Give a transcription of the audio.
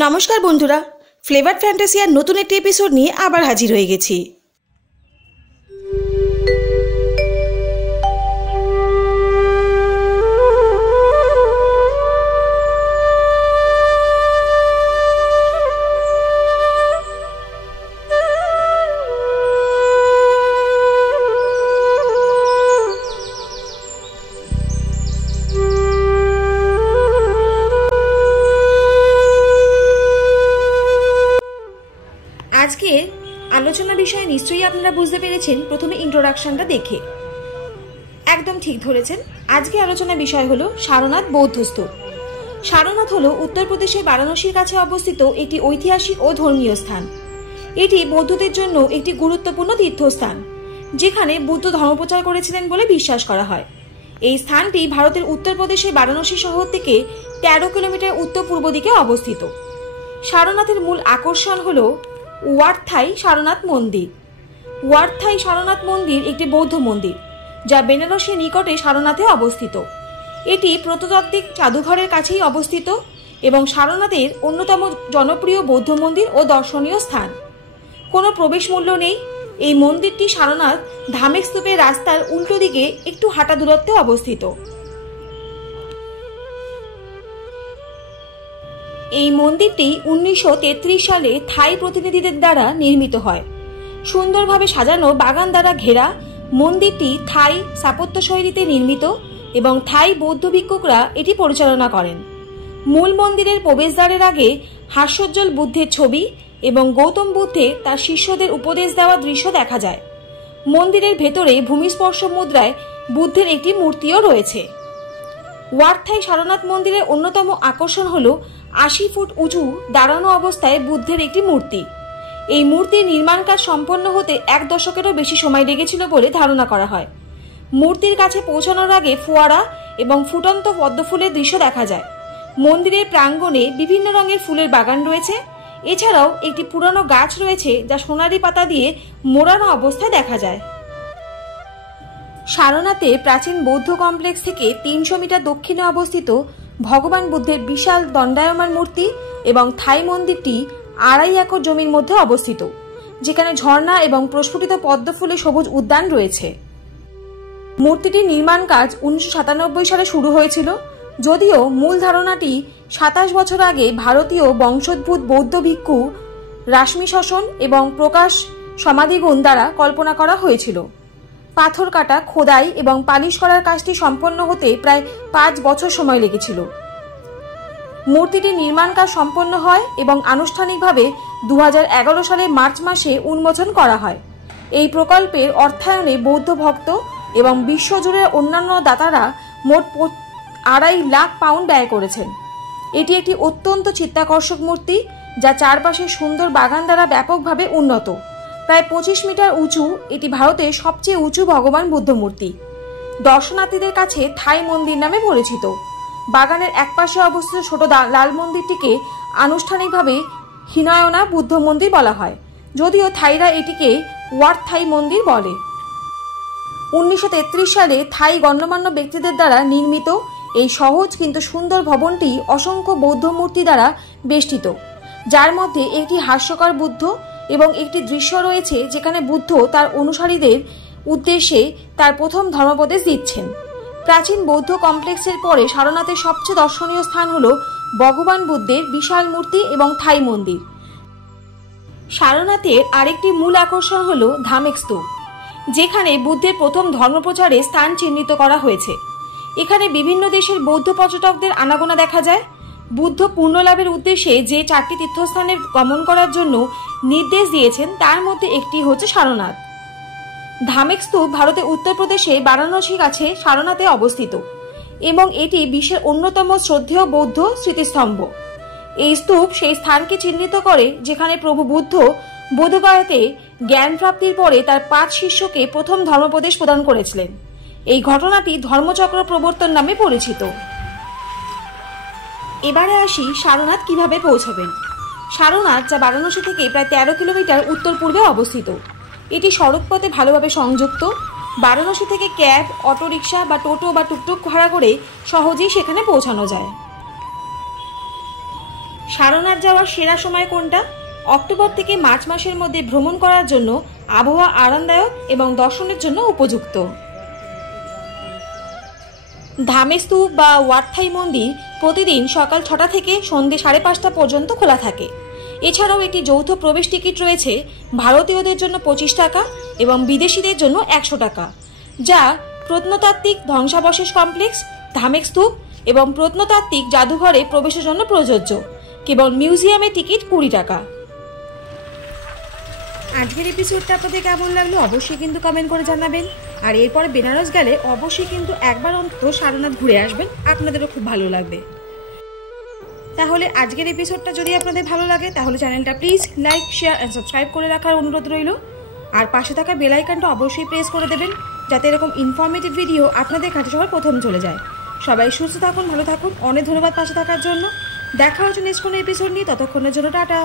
নমস্কার বন্ধুরা, ফ্লেভার ফ্যান্টাসিয়ার নতুন একটি এপিসোড নিয়ে আবার হাজির হয়ে গেছি। আজকে আলোচনা বিষয় নিশ্চয়ই আপনারা বুঝতে পেরেছেন প্রথমে ইন্ট্রোডাকশনটা দেখে। একদম ঠিক ধরেছেন। আজকে আলোচনা বিষয় হলো সারনাথ বৌদ্ধ স্তূপ। সারনাথ হলো উত্তরপ্রদেশের বারাণসীর কাছে অবস্থিত একটি ঐতিহাসিক ও ধর্মীয় স্থান। এটি বৌদ্ধদের জন্য একটি গুরুত্বপূর্ণ তীর্থস্থান, যেখানে বুদ্ধ ধর্মপ্রচার করেছিলেন বলে বিশ্বাস করা হয়। এই স্থানটি ভারতের উত্তরপ্রদেশের বারাণসী শহর থেকে 13 কিলোমিটার উত্তর পূর্ব দিকে অবস্থিত। সারনাথের মূল আকর্ষণ হলো ওয়ারথাই সারনাথ মন্দির। ওয়ারথাই সারনাথ মন্দির একটি বৌদ্ধ মন্দির, যা বেনারসের নিকটে সারনাথে অবস্থিত। এটি প্রত্নতাত্ত্বিক জাদুঘরের কাছেই অবস্থিত এবং সারনাথের অন্যতম জনপ্রিয় বৌদ্ধ মন্দির ও দর্শনীয় স্থান। কোনো প্রবেশ মূল্য নেই। এই মন্দিরটি সারনাথ ধামেক স্তূপের রাস্তার উল্টো দিকে একটু হাঁটা দূরত্বে অবস্থিত। এই মন্দিরটি 1933 সালে থাই প্রতিনিধিদের দ্বারা নির্মিত হয়। সুন্দরভাবে সাজানো বাগান দ্বারা ঘেরা মন্দিরটি থাই স্থাপত্য শৈলীতে নির্মিত এবং থাই বৌদ্ধ ভিক্ষুকরা এটি পরিচালনা করেন। মূল মন্দিরের প্রবেশদ্বারের আগে হাস্যোজ্জ্বল বুদ্ধের ছবি এবং গৌতম বুদ্ধের তার শিষ্যদের উপদেশ দেওয়া দৃশ্য দেখা যায়। মন্দিরের ভেতরে ভূমিস্পর্শ মুদ্রায় বুদ্ধের একটি মূর্তিও রয়েছে। ওয়ারথাই সারনাথ মন্দিরের অন্যতম আকর্ষণ হল 80 ফুট উঁচু দাঁড়ানো অবস্থায় বুদ্ধের একটি মূর্তি। এই মূর্তির নির্মাণ কাজ সম্পন্ন হতে 1 দশকেরও বেশি সময় লেগেছিল বলে ধারণা করা হয়। মূর্তির কাছে পৌঁছানোর আগে ফোয়ারা এবং ফুটন্ত পদ্মফুলের দৃশ্য দেখা যায়। মন্দিরের প্রাঙ্গণে বিভিন্ন রঙের ফুলের বাগান রয়েছে। এছাড়াও একটি পুরানো গাছ রয়েছে, যা সোনালী পাতা দিয়ে মোড়ানো অবস্থায় দেখা যায়। সারনাথে প্রাচীন বৌদ্ধ কমপ্লেক্স থেকে 300 মিটার দক্ষিণে অবস্থিত ভগবান বুদ্ধের বিশাল দণ্ডায়মান মূর্তি এবং থাই মন্দিরটি 2.5 একর জমির মধ্যে অবস্থিত, যেখানে ঝর্ণা এবং প্রস্ফুটিত পদ্ম ফুলে সবুজ উদ্যান রয়েছে। মূর্তিটির নির্মাণ কাজ 1997 সালে শুরু হয়েছিল, যদিও মূল ধারণাটি 27 বছর আগে ভারতীয় বংশোদ্ভূত বৌদ্ধ ভিক্ষু রাশ্মি শোষণ এবং প্রকাশ সমাধিগুণ দ্বারা কল্পনা করা হয়েছিল। পাথর কাটা, খোদাই এবং পালিশ করার কাজটি সম্পন্ন হতে প্রায় 5 বছর সময় লেগেছিল। মূর্তিটির নির্মাণ কাজ সম্পন্ন হয় এবং আনুষ্ঠানিকভাবে 2011 সালে মার্চ মাসে উন্মোচন করা হয়। এই প্রকল্পের অর্থায়নে বৌদ্ধ ভক্ত এবং বিশ্বজুড়ে অন্যান্য দাতারা মোট 2.5 লাখ পাউন্ড ব্যয় করেছেন। এটি একটি অত্যন্ত চিত্তাকর্ষক মূর্তি, যা চারপাশে সুন্দর বাগান দ্বারা ব্যাপকভাবে উন্নত। প্রায় 25 মিটার উঁচু, এটি ভারতের সবচেয়ে উঁচু ভগবান বুদ্ধ মূর্তি। দর্শনার্থীদের কাছে থাই মন্দির নামে পরিচিত। বাগানের একপাশে অবস্থিত ছোট লাল মন্দিরটিকে আনুষ্ঠানিকভাবে হিনায়না বুদ্ধ মন্দির বলা হয়, যদিও থাইরা এটিকে ওয়ারথাই মন্দির বলে। 1933 সালে থাই গণ্যমান্য ব্যক্তিদের দ্বারা নির্মিত এই সহজ কিন্তু সুন্দর ভবনটি অসংখ্য বৌদ্ধ মূর্তি দ্বারা বেষ্টিত, যার মধ্যে একটি হাস্যকর বুদ্ধ এবং একটি দৃশ্য রয়েছে যেখানে বুদ্ধ তার অনুসারীদের উদ্দেশ্যে তার প্রথম ধর্মোপদেশ দিচ্ছেন। প্রাচীন বৌদ্ধ কমপ্লেক্সের পরে সারনাথের সবচেয়ে দর্শনীয় স্থান হল ভগবান বুদ্ধের বিশাল মূর্তি এবং থাই মন্দির। সারনাথের আরেকটি মূল আকর্ষণ হল ধামেক স্তূপ, যেখানে বুদ্ধের প্রথম ধর্মপ্রচারে স্থান চিহ্নিত করা হয়েছে। এখানে বিভিন্ন দেশের বৌদ্ধ পর্যটকদের আনাগোনা দেখা যায়। বুদ্ধ পূর্ণলাভের উদ্দেশ্যে যে 4টি তীর্থস্থানে গমন করার জন্য নির্দেশ দিয়েছেন, তার মধ্যে একটি হচ্ছে সারনাথ। ধামেক স্তূপ ভারতের উত্তরপ্রদেশে বারাণসীর কাছে সারনাথে অবস্থিত এবং এটি বিশ্বের অন্যতম শ্রদ্ধেয় বৌদ্ধ স্মৃতিস্তম্ভ। এই স্তূপ সেই স্থানকে চিহ্নিত করে যেখানে প্রভু বুদ্ধ বোধগয়াতে জ্ঞান প্রাপ্তির পরে তার 5 শিষ্যকে প্রথম ধর্মোপদেশ প্রদান করেছিলেন। এই ঘটনাটি ধর্মচক্র প্রবর্তন নামে পরিচিত। এবারে আসি সারনাথ কিভাবে পৌঁছাবেন। সারনাথ, যা বারাণসী থেকে প্রায় 13 কিলোমিটার উত্তর পূর্বে অবস্থিত, এটি সড়কপথে ভালোভাবে সংযুক্ত। বারাণসী থেকে ক্যাব, অটোরিকশা বা টোটো বা টুকটুক ভাড়া করে সহজেই সেখানে পৌঁছানো যায়। সারনাথ যাওয়ার সেরা সময় কোনটা? অক্টোবর থেকে মার্চ মাসের মধ্যে ভ্রমণ করার জন্য আবহাওয়া আরামদায়ক এবং দর্শনের জন্য উপযুক্ত। ধামে স্তূপ বা ওয়াটথাই মন্দির প্রতিদিন সকাল 6টা থেকে সন্ধ্যে 5:30 পর্যন্ত খোলা থাকে। এছাড়াও একটি যৌথ প্রবেশ টিকিট রয়েছে, ভারতীয়দের জন্য 25 টাকা এবং বিদেশিদের জন্য 100 টাকা, যা প্রত্নতাত্ত্বিক ধ্বংসাবশেষ কমপ্লেক্স, ধামেক স্তূপ এবং প্রত্নতাত্ত্বিক জাদুঘরে প্রবেশের জন্য প্রযোজ্য। কেবল মিউজিয়ামের টিকিট 20 টাকা। আজকের এপিসোডটা আপনাদের কেমন লাগলো অবশ্যই কিন্তু কমেন্ট করে জানাবেন। আর এরপরে বেনারস গেলে অবশ্যই কিন্তু একবার অন্তত সারনাথ ঘুরে আসবেন, আপনাদেরও খুব ভালো লাগবে। তাহলে আজকের এপিসোডটা যদি আপনাদের ভালো লাগে তাহলে চ্যানেলটা please like, share and subscribe করে রাখার অনুরোধ রইল। আর পাশে থাকা বেল আইকনটা অবশ্যই প্রেস করে দেবেন, যাতে এরকম ইনফরমেটিভ ভিডিও আপনাদের কাছে সবার প্রথম চলে যায়। সবাই সুস্থ থাকুন, ভালো থাকুন। অনেক ধন্যবাদ পাশে থাকার জন্য। দেখা হচ্ছে নেক্সট কোনো এপিসোড নিয়ে, ততক্ষণের জন্য টাটা।